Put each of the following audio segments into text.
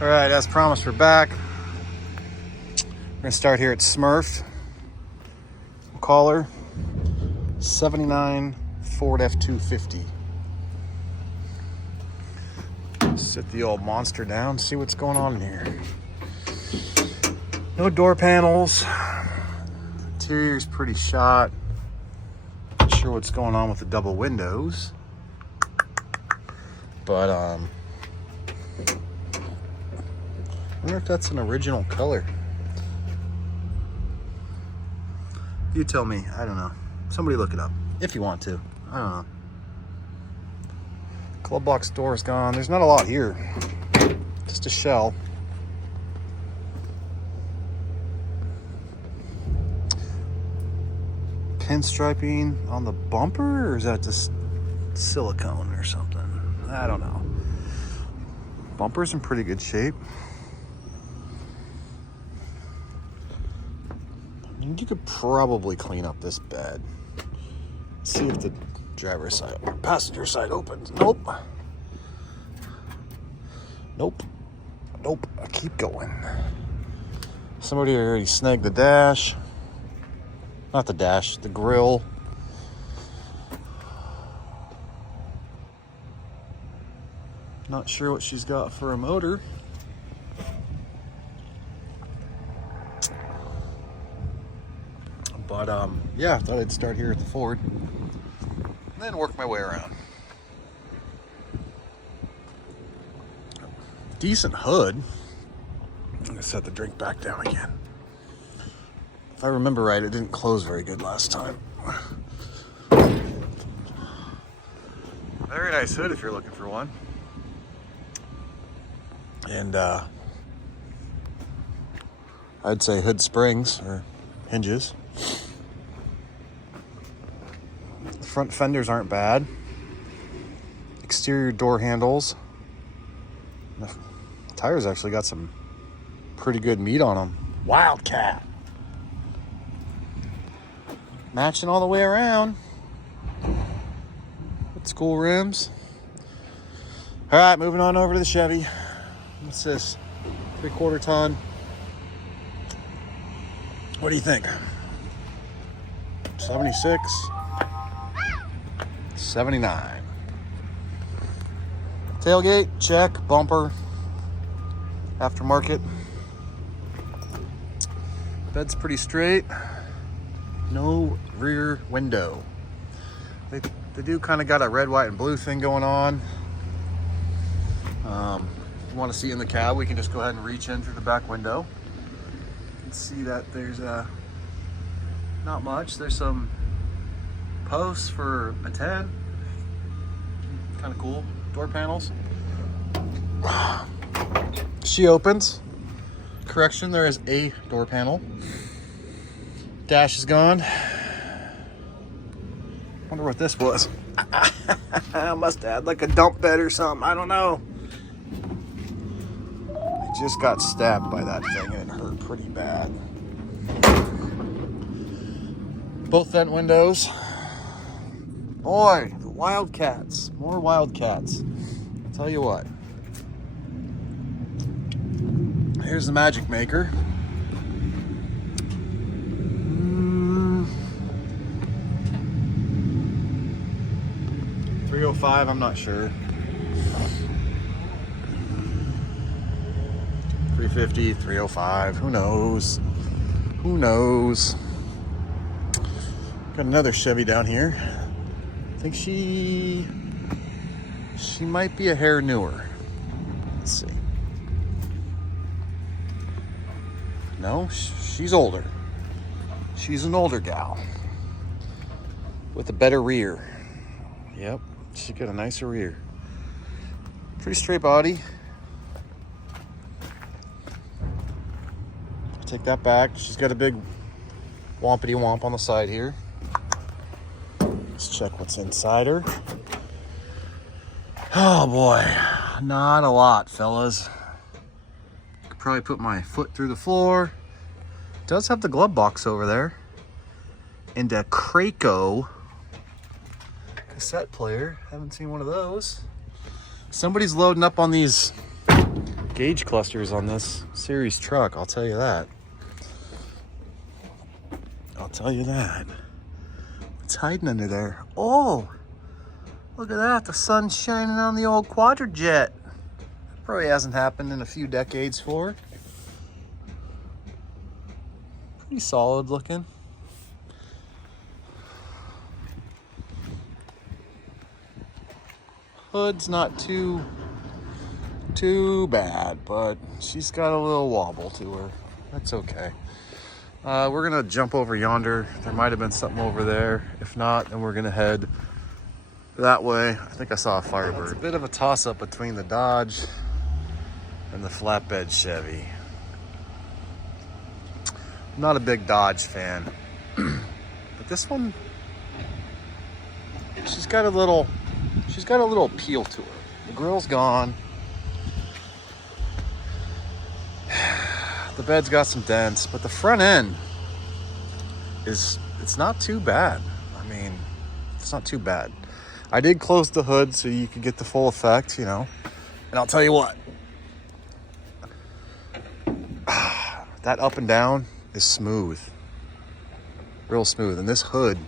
All right, as promised, we're back. We're gonna start here at Smurf. We'll call her 79 Ford F250. Sit the old monster down, see what's going on in here. No door panels. Interior's pretty shot. Not sure what's going on with the double windows. But I wonder if that's an original color. You tell me, I don't know. Somebody look it up if you want to. I don't know. Glove box door is gone. There's not a lot here. Just a shell. Pinstriping on the bumper, or is that just silicone or something? I don't know. Bumper's in pretty good shape. You could probably clean up this bed. See if the driver's side or passenger side opens. Nope. Nope. Nope. I keep going. Somebody already snagged the dash. Not the dash, the grill. Not sure what she's got for a motor. But yeah, I thought I'd start here at the Ford and then work my way around. Decent hood. I'm gonna set the drink back down again. If I remember right, it didn't close very good last time. Very nice hood if you're looking for one. And I'd say hood springs or hinges. The front fenders aren't bad. Exterior door handles. The tires actually got some pretty good meat on them. Wildcat. Matching all the way around. With school rims. All right, moving on over to the Chevy. What's this? 3/4 ton. What do you think? 76. 79. Tailgate, check. Bumper. Aftermarket. Bed's pretty straight. No rear window. They do kind of got a red, white, and blue thing going on. If you want to see in the cab, we can just go ahead and reach in through the back window. You can see that there's not much. There's some posts for a 10. Kind of cool. Door panels. She opens. Correction, there is a door panel. Dash is gone. Wonder what this was. I must have had like a dump bed or something. I don't know. I just got stabbed by that thing and it hurt pretty bad. Both vent windows. Boy, the Wildcats. More Wildcats. I'll tell you what. Here's the Magic Maker. 305, I'm not sure. 350, 305, who knows? Who knows? Got another Chevy down here. I think she might be a hair newer. Let's see. No, she's older. She's an older gal with a better rear. Yep, she got a nicer rear. Pretty straight body. Take that back. She's got a big wompity womp on the side here. Let's check what's inside her. Oh boy, not a lot, fellas. Could probably put my foot through the floor. Does have the glove box over there. And a Kraco cassette player. Haven't seen one of those. Somebody's loading up on these gauge clusters on this series truck, I'll tell you that. I'll tell you that. It's hiding under there. Oh, look at that. The sun's shining on the old Quadrajet. Probably hasn't happened in a few decades for it. Pretty solid looking. Hood's not too bad, but she's got a little wobble to her. That's okay. We're gonna jump over yonder. There might have been something over there. If not, then we're gonna head that way. I think I saw a Firebird. It's a bit of a toss-up between the Dodge and the flatbed Chevy. I'm not a big Dodge fan, but this one, she's got a little appeal to her. The grill's gone. The bed's got some dents, but the front end it's not too bad. I mean, it's not too bad. I did close the hood so you could get the full effect, you know. And I'll tell you what, that up and down is smooth, real smooth. And this hood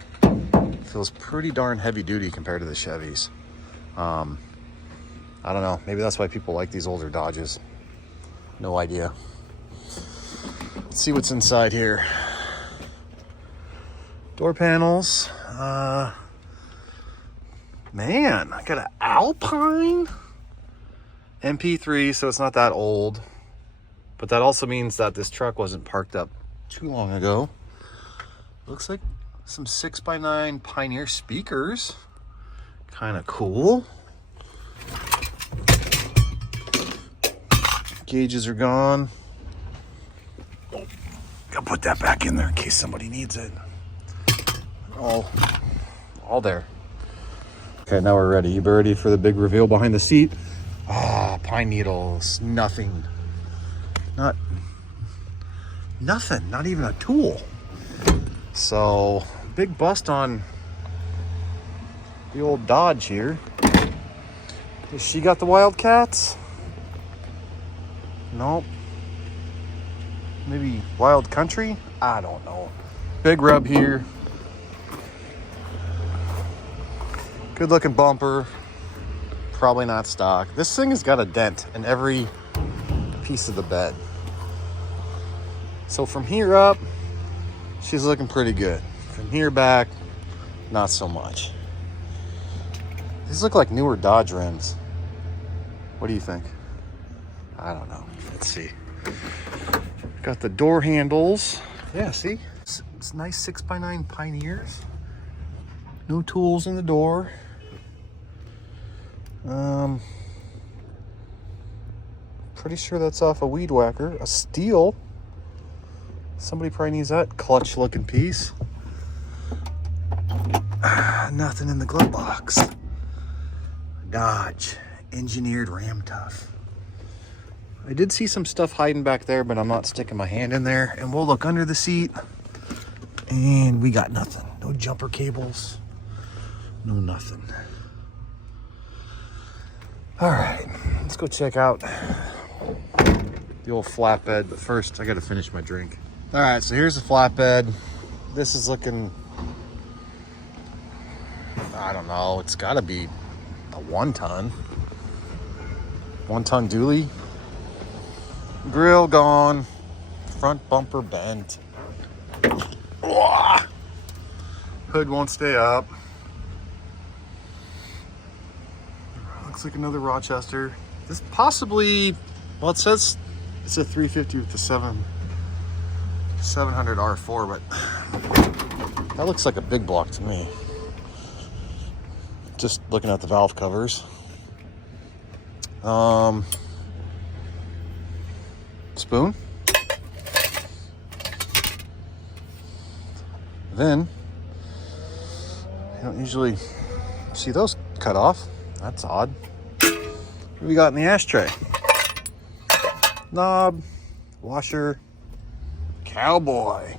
feels pretty darn heavy duty compared to the Chevys. I don't know, maybe that's why people like these older Dodges. No idea. Let's see what's inside here. Door panels. Man, I got an Alpine MP3, so it's not that old. But that also means that this truck wasn't parked up too long ago. Looks like some 6x9 Pioneer speakers. Kind of cool. Gauges are gone. Gotta put that back in there in case somebody needs it. All there. Okay, now we're ready. You ready for the big reveal behind the seat? Pine needles, nothing. Nothing, not even a tool. So, big bust on the old Dodge here. Has she got the Wildcats? Nope. Maybe Wild Country? I don't know. Big rub here. Good looking bumper. Probably not stock. This thing has got a dent in every piece of the bed. So from here up, she's looking pretty good. From here back, not so much. These look like newer Dodge rims. What do you think? I don't know. Let's see. Got the door handles. Yeah, see? It's nice 6x9 Pioneers. No tools in the door. Pretty sure that's off a weed whacker. A steel. Somebody probably needs that clutch looking piece. Nothing in the glove box. Dodge. Engineered Ram Tough. I did see some stuff hiding back there, but I'm not sticking my hand in there. And we'll look under the seat. And we got nothing. No jumper cables. No nothing. All right, let's go check out the old flatbed. But first, I got to finish my drink. All right, so here's the flatbed. This is looking, I don't know. It's got to be a 1-ton. 1-ton dually. Grill gone. Front bumper bent. Hood won't stay up. Looks like another Rochester. This possibly, well, it says it's a 350 with the 700 R4, but that looks like a big block to me. Just looking at the valve covers. Spoon. Then, you don't usually see those cut off. That's odd. What do we got in the ashtray? Knob, washer, cowboy.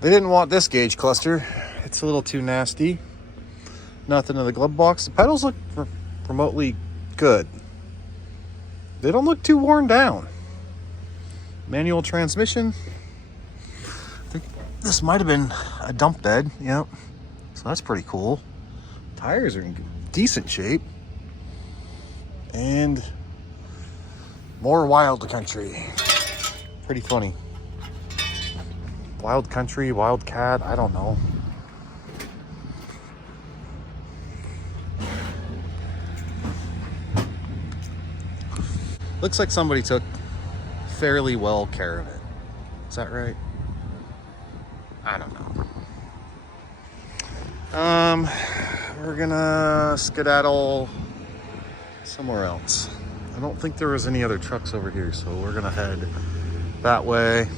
They didn't want this gauge cluster. It's a little too nasty. Nothing in the glove box. The pedals look remotely good. they don't look too worn down. Manual transmission. I think this might have been a dump bed. Yep. So that's pretty cool. Tires are in decent shape. And more wild country. Pretty funny. Wild country, wildcat, I don't know. Looks like somebody took fairly well care of it. Is that right? I don't know. We're gonna skedaddle somewhere else. I don't think there was any other trucks over here, so we're gonna head that way.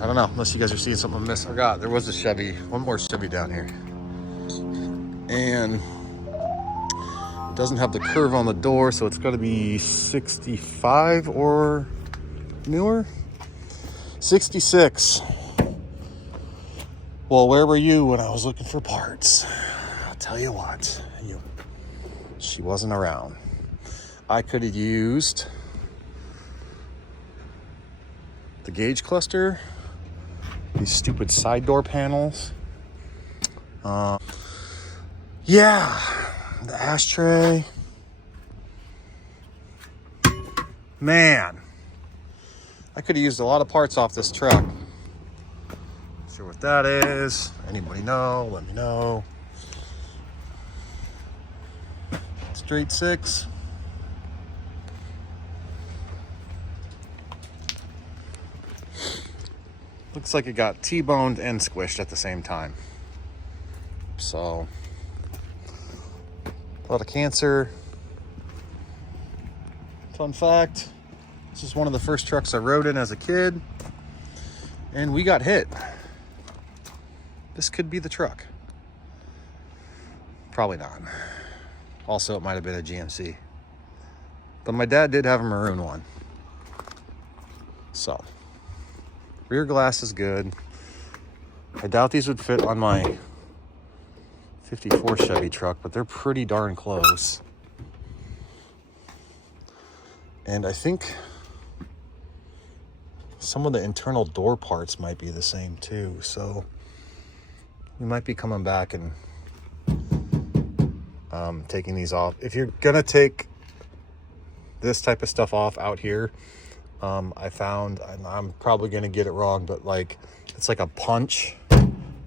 I don't know, unless you guys are seeing something I missed. I forgot, there was a Chevy, one more Chevy down here. And it doesn't have the curve on the door, so it's gotta be 65 or newer. 66. Well, where were you when I was looking for parts? I'll tell you what, she wasn't around. I could have used the gauge cluster, these stupid side door panels. Yeah, the ashtray. Man, I could have used a lot of parts off this truck. Not sure what that is. Anybody know? Let me know. Straight 6. Looks like it got T-boned and squished at the same time. So, a lot of cancer. Fun fact, this is one of the first trucks I rode in as a kid, and we got hit. This could be the truck. Probably not. Also, it might have been a GMC. But my dad did have a maroon one. So, rear glass is good. I doubt these would fit on my 54 Chevy truck, but they're pretty darn close. And I think some of the internal door parts might be the same too. So we might be coming back and taking these off. If you're gonna take this type of stuff off out here, I found, and I'm probably gonna get it wrong, but like it's like a punch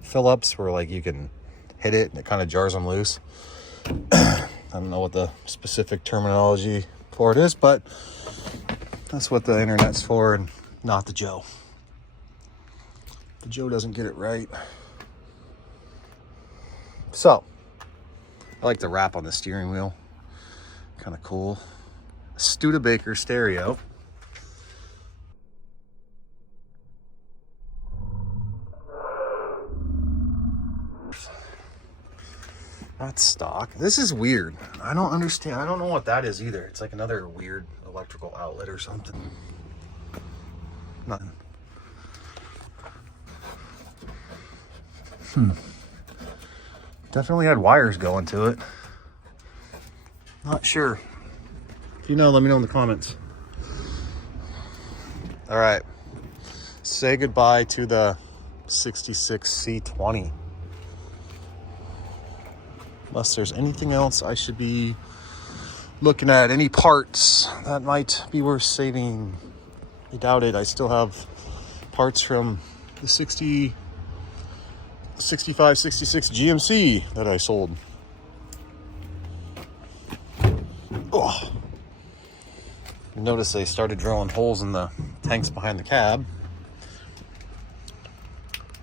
Phillips where like you can hit it and it kind of jars them loose. I don't know what the specific terminology for it is, but that's what the internet's for, and not the Joe. The Joe doesn't get it right. So, I like the wrap on the steering wheel. Kind of cool. Studebaker stereo. That's stock. This is weird. I don't understand. I don't know what that is either. It's like another weird electrical outlet or something. Nothing. Definitely had wires going to it. Not sure. If you know, let me know in the comments. All right. Say goodbye to the 66 C20. Unless there's anything else I should be looking at, any parts that might be worth saving. I doubt it. I still have parts from the 65, 66 GMC that I sold. Oh. You notice they started drilling holes in the tanks behind the cab.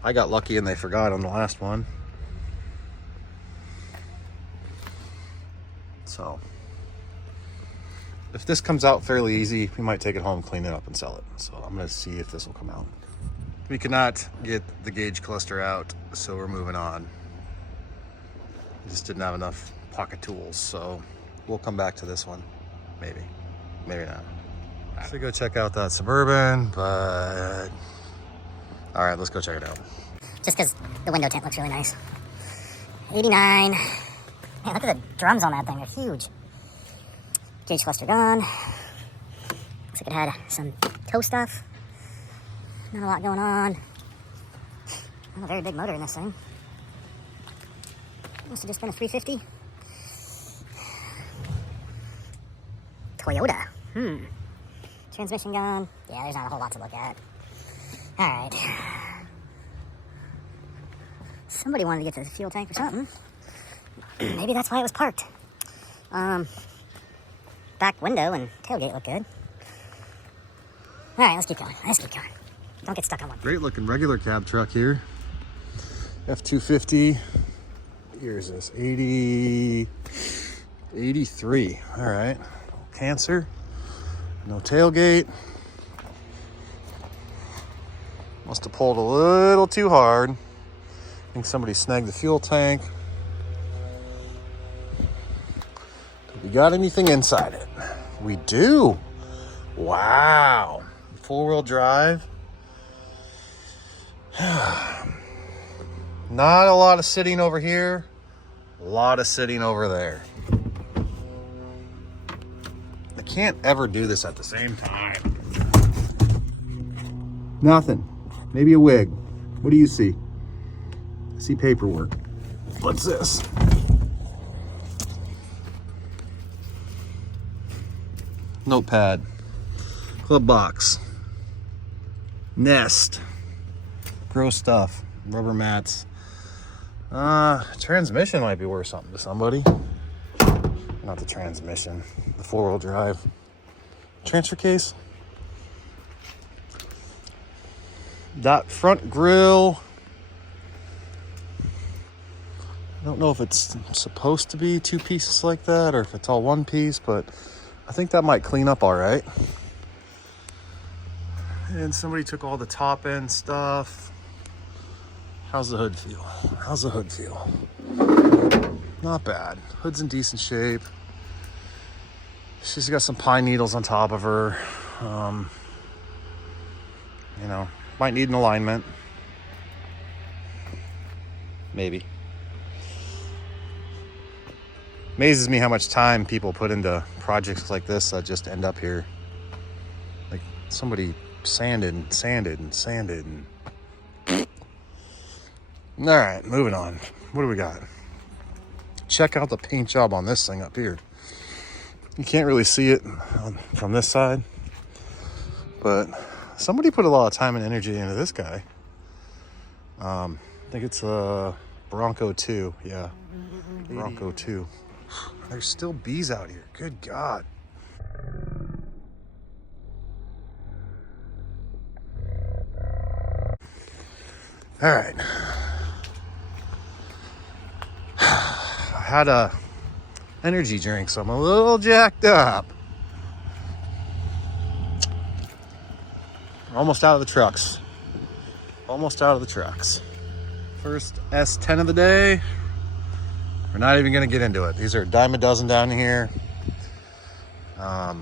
I got lucky and they forgot on the last one. So, if this comes out fairly easy, we might take it home, clean it up, and sell it. So I'm going to see if this will come out. We cannot get the gauge cluster out, so we're moving on. Just didn't have enough pocket tools, so we'll come back to this one. Maybe. Maybe not. So go check out that Suburban, but... Alright, let's go check it out. Just because the window tint looks really nice. 89... Man, look at the drums on that thing. They're huge. Gauge cluster gone. Looks like it had some tow stuff. Not a lot going on. Not a very big motor in this thing. Must have just been a 350. Toyota. Transmission gone. Yeah, there's not a whole lot to look at. Alright. Somebody wanted to get to the fuel tank or something. Maybe that's why it was parked. Back window and tailgate look good. Alright, let's keep going. Don't get stuck on one. Great looking regular cab truck here. F250. What year is this? 83. All right. Cancer. No tailgate. Must have pulled a little too hard. I think somebody snagged the fuel tank. Do we got anything inside it? We do. Wow. 4-wheel drive. Not a lot of sitting over here. A lot of sitting over there. I can't ever do this at the same time. Nothing. Maybe a wig. What do you see? I see paperwork. What's this? Notepad. Club box. Nest. Gross stuff. Rubber mats. Transmission might be worth something to somebody. Not the transmission. The 4-wheel drive. Transfer case. That front grille. I don't know if it's supposed to be 2 pieces like that or if it's all 1 piece, but I think that might clean up all right. And somebody took all the top end stuff. How's the hood feel? Not bad. Hood's in decent shape. She's got some pine needles on top of her. You know, might need an alignment. Maybe. Amazes me how much time people put into projects like this that just end up here. Like somebody sanded and all right, moving on. What do we got? Check out the paint job on this thing up here. You can't really see it from this side, but somebody put a lot of time and energy into this guy. I think it's a Bronco 2. Yeah, Bronco 2. There's still bees out here. Good God. All right. I had a energy drink, so I'm a little jacked up. Almost out of the trucks. First S10 of the day. We're not even gonna get into it. These are a dime a dozen down here. I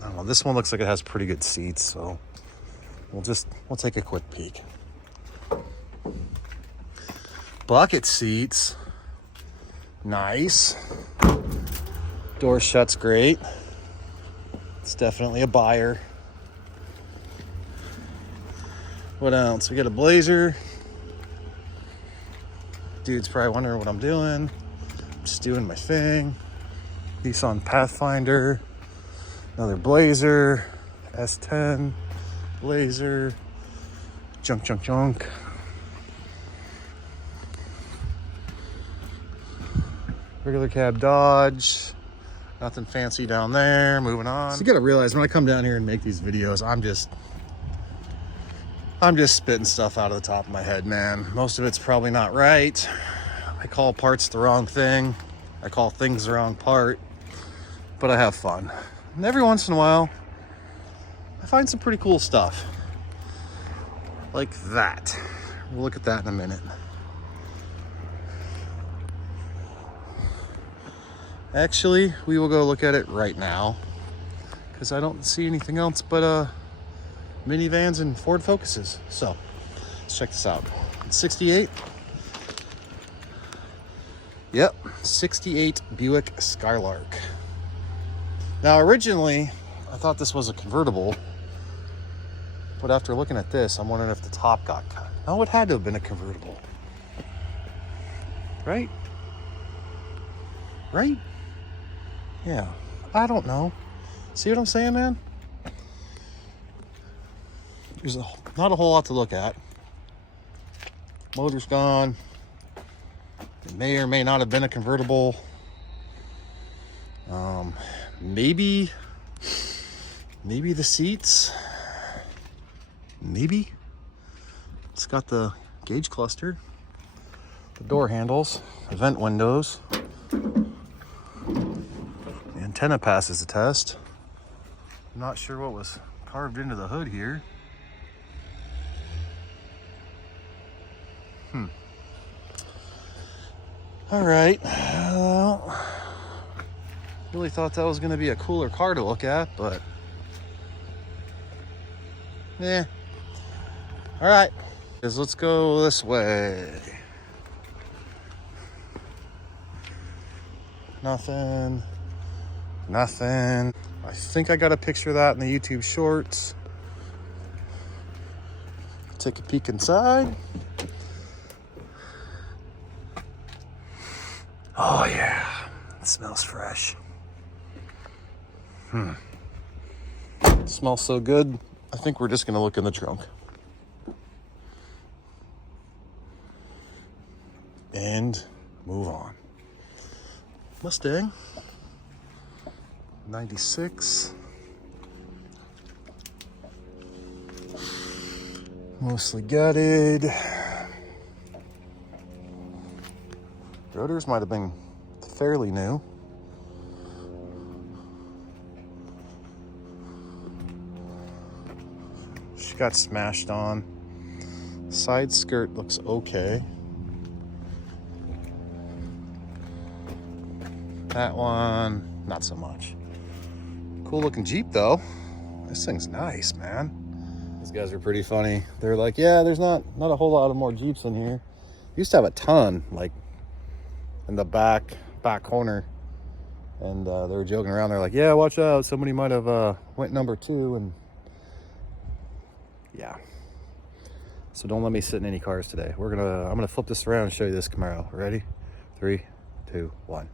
don't know, this one looks like it has pretty good seats, so we'll take a quick peek. Bucket seats. Nice. Door shuts great. It's definitely a buyer. What else? We got a Blazer. Dude's probably wondering what I'm doing. I'm just doing my thing. Nissan Pathfinder. Another Blazer. S10. Blazer. Junk. Regular cab Dodge. Nothing fancy down there. Moving on. So you gotta realize when I come down here and make these videos, I'm just spitting stuff out of the top of my head, man. Most of it's probably not right. I call parts the wrong thing. I call things the wrong part. But I have fun. And every once in a while, I find some pretty cool stuff. Like that. We'll look at that in a minute. Actually, we will go look at it right now because I don't see anything else but minivans and Ford Focuses. So let's check this out. It's 68. Yep, 68 Buick Skylark. Now, originally, I thought this was a convertible, but after looking at this, I'm wondering if the top got cut. Oh, it had to have been a convertible. Right? Right? Yeah. I don't know. See what I'm saying, man? There's not a whole lot to look at. Motor's gone. It may or may not have been a convertible. Maybe the seats. Maybe. It's got the gauge cluster, the door handles, the vent windows. The antenna passes the test. I'm not sure what was carved into the hood here. All right. Well, really thought that was going to be a cooler car to look at, but yeah. All right. Let's go this way. Nothing. Nothing. I think I got a picture of that in the YouTube shorts. Take a peek inside. Oh yeah, it smells fresh. It smells so good. I think we're just gonna look in the trunk. And move on. Mustang. 96. Mostly gutted. Rotors might have been fairly new. She got smashed on. Side skirt looks okay. That one, not so much. Cool looking Jeep though. This thing's nice, man. These guys are pretty funny. They're like, yeah, there's not a whole lot of more Jeeps in here. Used to have a ton, like in the back corner. And they were joking around. They're like, yeah, watch out. Somebody might have went number 2. And yeah. So don't let me sit in any cars today. I'm gonna flip this around and show you this Camaro. Ready? 3, 2, 1.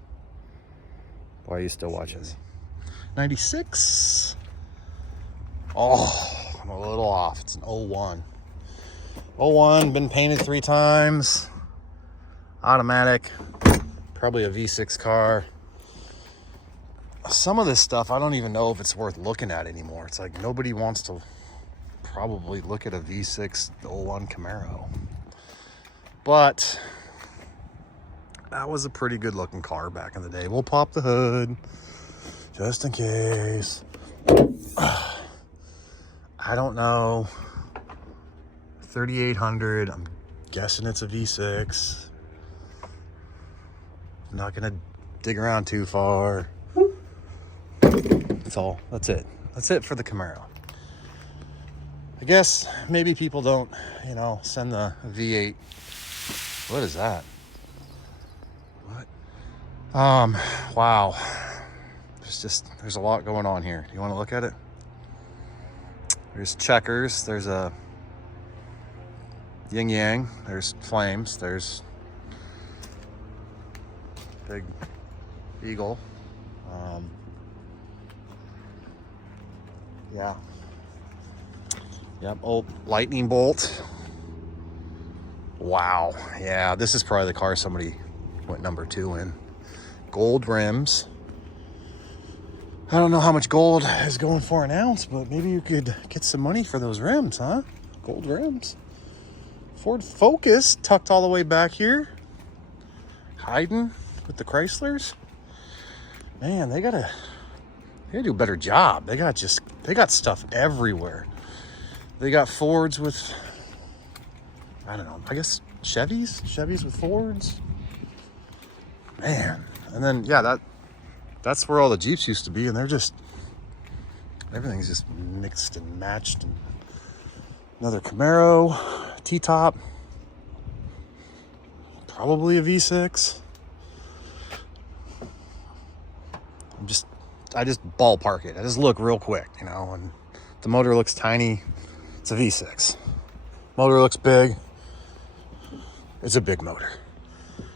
Why are you still watching? 96. Oh, I'm a little off. It's an 01. 01, been painted 3 times. Automatic. Probably a V6 car. Some of this stuff, I don't even know if it's worth looking at anymore. It's like nobody wants to probably look at a V6 01 Camaro. But that was a pretty good looking car back in the day. We'll pop the hood just in case. I don't know. 3,800. I'm guessing it's a V6. I'm not gonna dig around too far. That's all. That's it. That's it for the Camaro. I guess maybe people don't, send the V8. What is that? What? Wow. There's a lot going on here. Do you want to look at it? There's checkers. There's a yin yang. There's flames. There's big eagle. Yeah. Yep. Old lightning bolt. Wow. Yeah. This is probably the car somebody went number 2 in. Gold rims. I don't know how much gold is going for an ounce, but maybe you could get some money for those rims, huh? Gold rims. Ford Focus tucked all the way back here. Hiding with the Chryslers. Man, they gotta do a better job. They got stuff everywhere. They got Fords with, I don't know, I guess Chevys with Fords. Man. And then, yeah, that's where all the Jeeps used to be, and they're just, everything's just mixed and matched. And another Camaro, T-top, probably a V6. just ballpark it. I just look real quick, you know, and the motor looks tiny. It's a V6. Motor looks big. It's a big motor.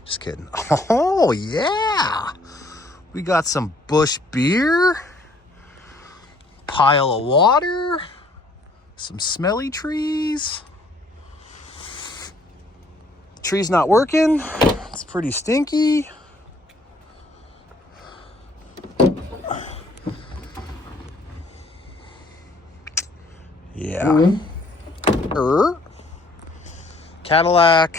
Just kidding. Oh, yeah. We got some Busch beer. Pile of water. Some smelly trees. The tree's not working. It's pretty stinky. Yeah. Cadillac.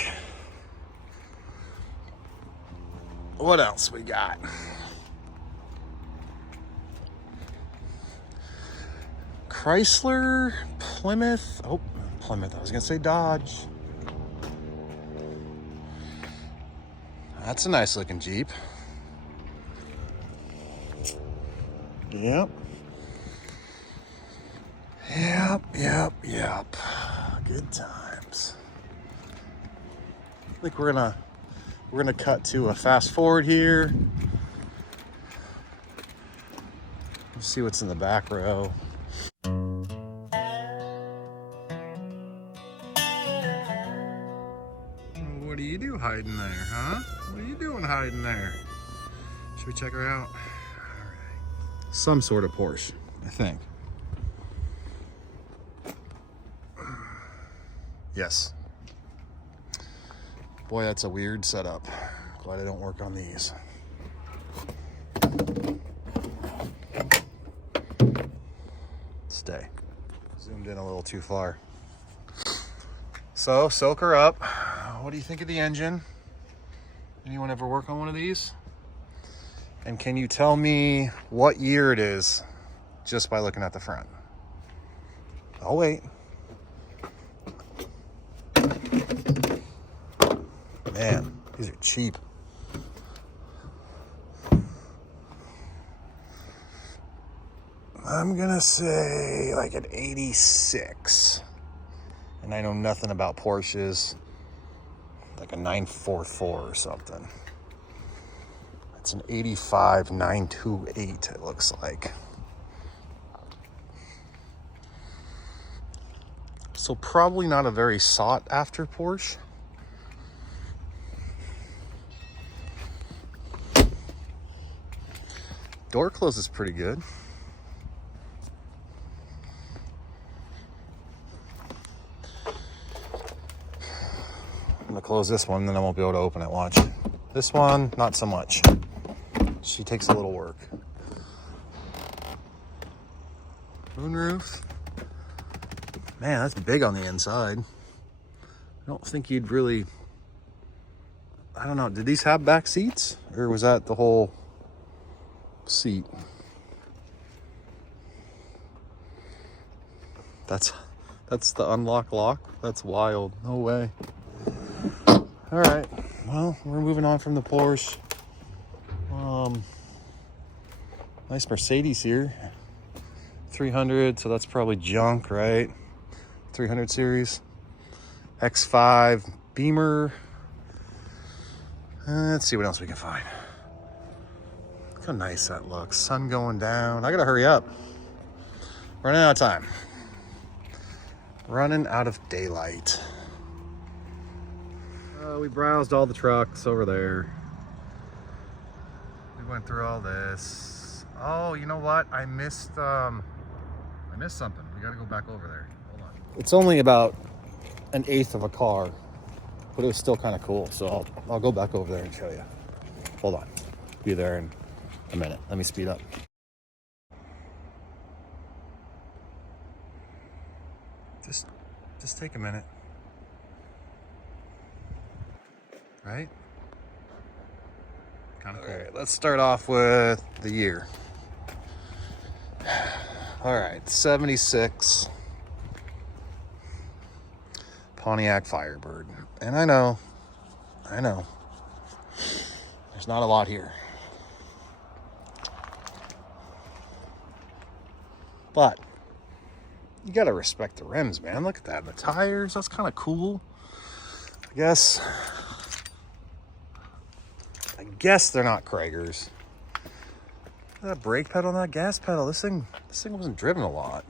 What else we got? Chrysler, Plymouth. Oh, Plymouth. I was gonna say Dodge. That's a nice looking Jeep. Yep. Yep. Good times. I think we're gonna cut to a fast forward here. Let's see what's in the back row. What do you do hiding there, huh? What are you doing hiding there? Should we check her out? All right. Some sort of Porsche, I think. Yes. Boy, that's a weird setup. Glad I don't work on these. Stay. Zoomed in a little too far. So, soak her up. What do you think of the engine? Anyone ever work on one of these? And can you tell me what year it is just by looking at the front? I'll wait. Man, these are cheap. I'm gonna say like an 86. And I know nothing about Porsches. Like a 944 or something. It's an 85 928, it looks like. So probably not a very sought after Porsche. Door closes pretty good. I'm gonna close this one, then I won't be able to open it. Watch. This one, not so much. She takes a little work. Moonroof. Man, that's big on the inside. I don't think you'd really... I don't know. Did these have back seats? Or was that the whole seat? That's the unlock lock? That's wild. No way. All right. Well, we're moving on from the Porsche. Nice Mercedes here. 300, so that's probably junk, right? 300 series. X5 Beamer. Let's see what else we can find. Look how nice that looks. Sun going down. I gotta hurry up. Running out of time. Running out of daylight. We browsed all the trucks over there. We went through all this. Oh, you know what? I missed something. We gotta go back over there. Hold on. It's only about an eighth of a car, but it was still kind of cool. So I'll go back over there and show you. Hold on. Be there in a minute. Let me speed up. Just take a minute. Right? Kind of cool. All right, let's start off with the year. All right, 76 Pontiac Firebird. And I know, there's not a lot here. But you gotta respect the rims, man. Look at that. The tires, that's kind of cool. I guess they're not Kragers. That brake pedal and that gas pedal. This thing wasn't driven a lot.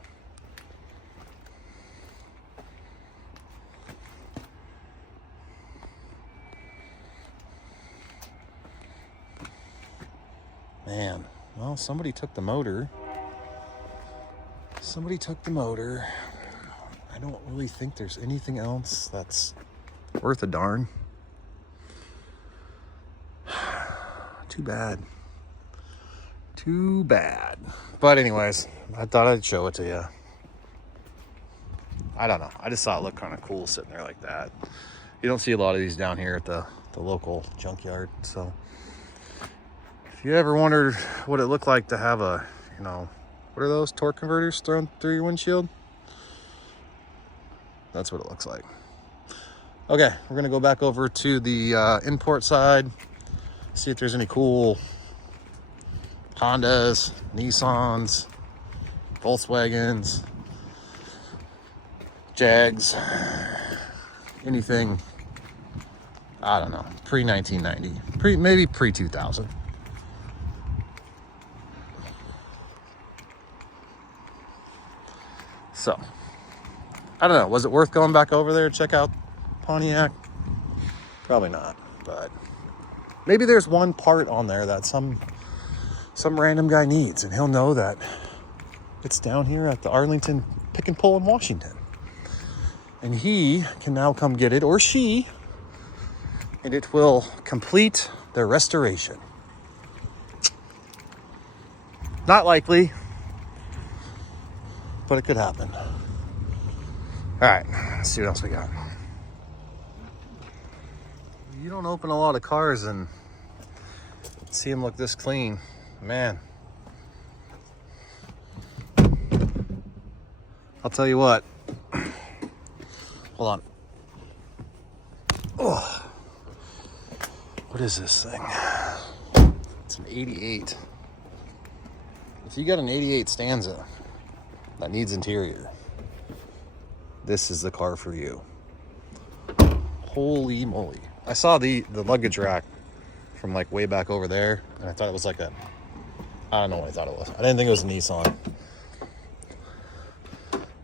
Man, well, somebody took the motor. Somebody took the motor. I don't really think there's anything else that's worth a darn. Too bad. Too bad. But anyways, I thought I'd show it to you. I don't know. I just thought it looked kind of cool sitting there like that. You don't see a lot of these down here at the local junkyard. So if you ever wondered what it looked like to have a, you know, what are those torque converters thrown through your windshield? That's what it looks like. Okay, we're gonna go back over to the import side, see if there's any cool Hondas, Nissans, Volkswagens, Jags, anything, I don't know, pre-1990, maybe pre-2000. So, I don't know, was it worth going back over there to check out Pontiac? Probably not, but maybe there's one part on there that some random guy needs, and he'll know that it's down here at the Arlington Pick and Pull in Washington. And he can now come get it, or she, and it will complete their restoration. Not likely, but it could happen. All right, let's see what else we got. You don't open a lot of cars and see them look this clean, man. I'll tell you what. Hold on. Oh, what is this thing? It's an 88. If you got an 88 Stanza that needs interior, this is the car for you. Holy moly. I saw the luggage rack from like way back over there, and I thought it was like a, I don't know what I thought it was. I didn't think it was a Nissan.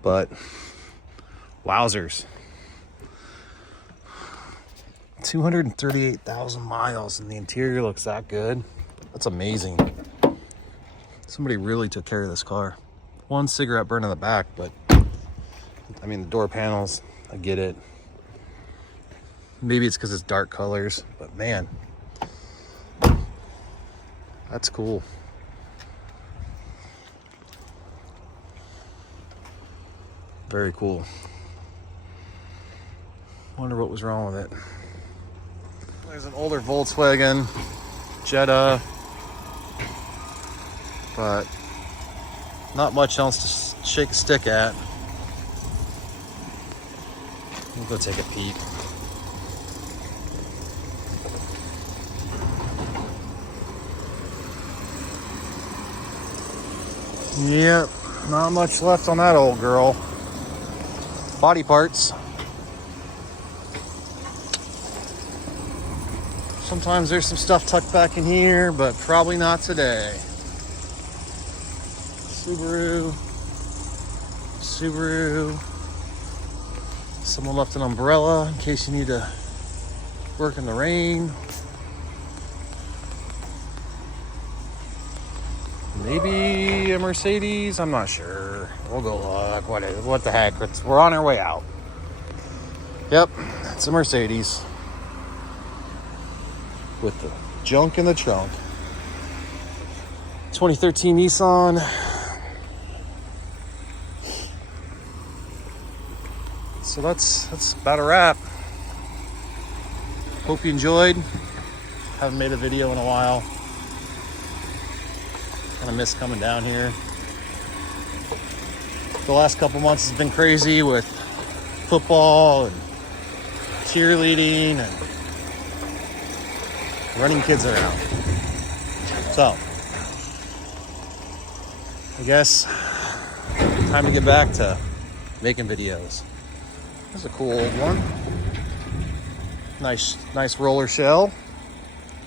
But wowzers. 238,000 miles and the interior looks that good. That's amazing. Somebody really took care of this car. One cigarette burn in the back, but I mean, the door panels, I get it. Maybe it's because it's dark colors, but man, that's cool. Very cool. Wonder what was wrong with it. There's an older Volkswagen Jetta, but not much else to shake a stick at. We'll go take a peek. Yep, not much left on that old girl. Body parts. Sometimes there's some stuff tucked back in here, but probably not today. Subaru. Someone left an umbrella in case you need to work in the rain. Maybe a Mercedes, I'm not sure. We'll go look. What the heck? We're on our way out. Yep, it's a Mercedes with the junk in the trunk. 2013 Nissan. So that's about a wrap. Hope you enjoyed. Haven't made a video in a while. Kind of miss coming down here. The last couple months has been crazy with football and cheerleading and running kids around. So, I guess time to get back to making videos. That's a cool old one. Nice roller shell.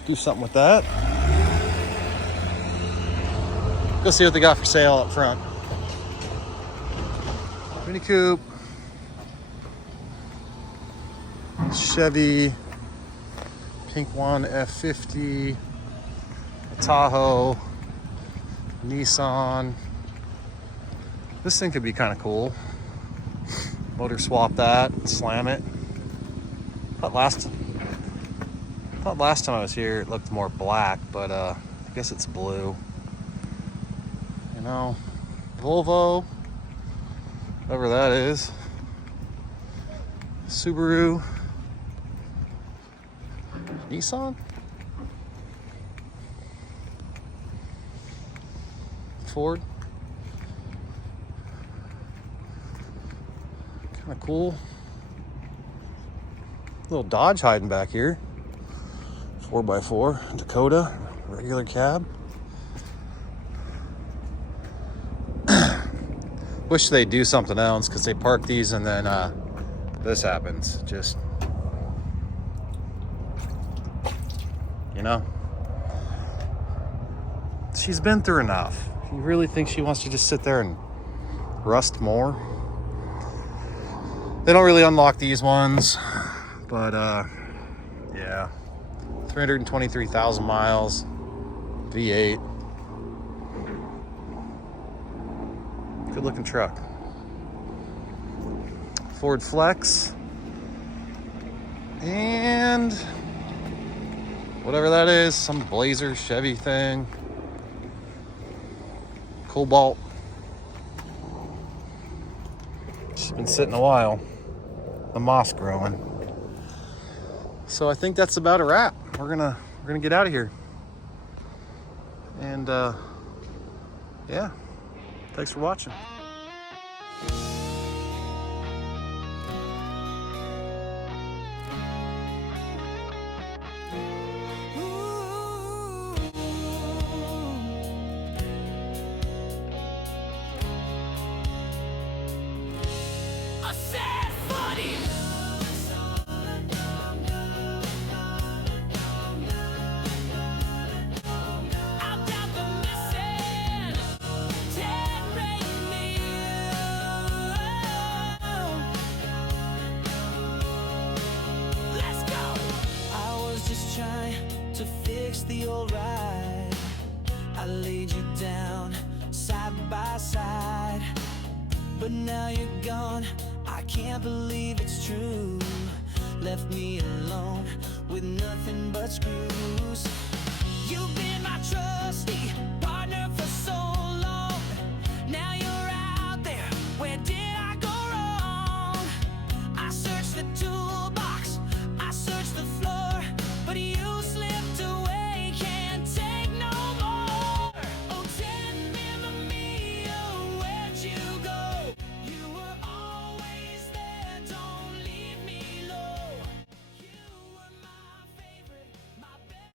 Do something with that. Go see what they got for sale up front. Mini Coupe. Chevy. Pink one, F50. A Tahoe. Nissan. This thing could be kind of cool. Motor swap that, slam it. Thought last time I was here it looked more black, but I guess it's blue. You know, Volvo, whatever that is. Subaru, Nissan, Ford. Kind of cool. Little Dodge hiding back here. 4x4 Dakota, regular cab. Wish they'd do something else because they park these and then this happens. Just, you know, she's been through enough. You really think she wants to just sit there and rust more? They don't really unlock these ones, but yeah, 323,000 miles, V8. Good looking truck. Ford Flex. And whatever that is, some Blazer Chevy thing. Cobalt. She's been sitting a while. The moss growing. So I think that's about a wrap. We're gonna get out of here. And yeah. Thanks for watching. To fix the old ride, I laid you down side by side, but now you're gone. I can't believe it's true. Left me alone with nothing but screws. You've been my trusty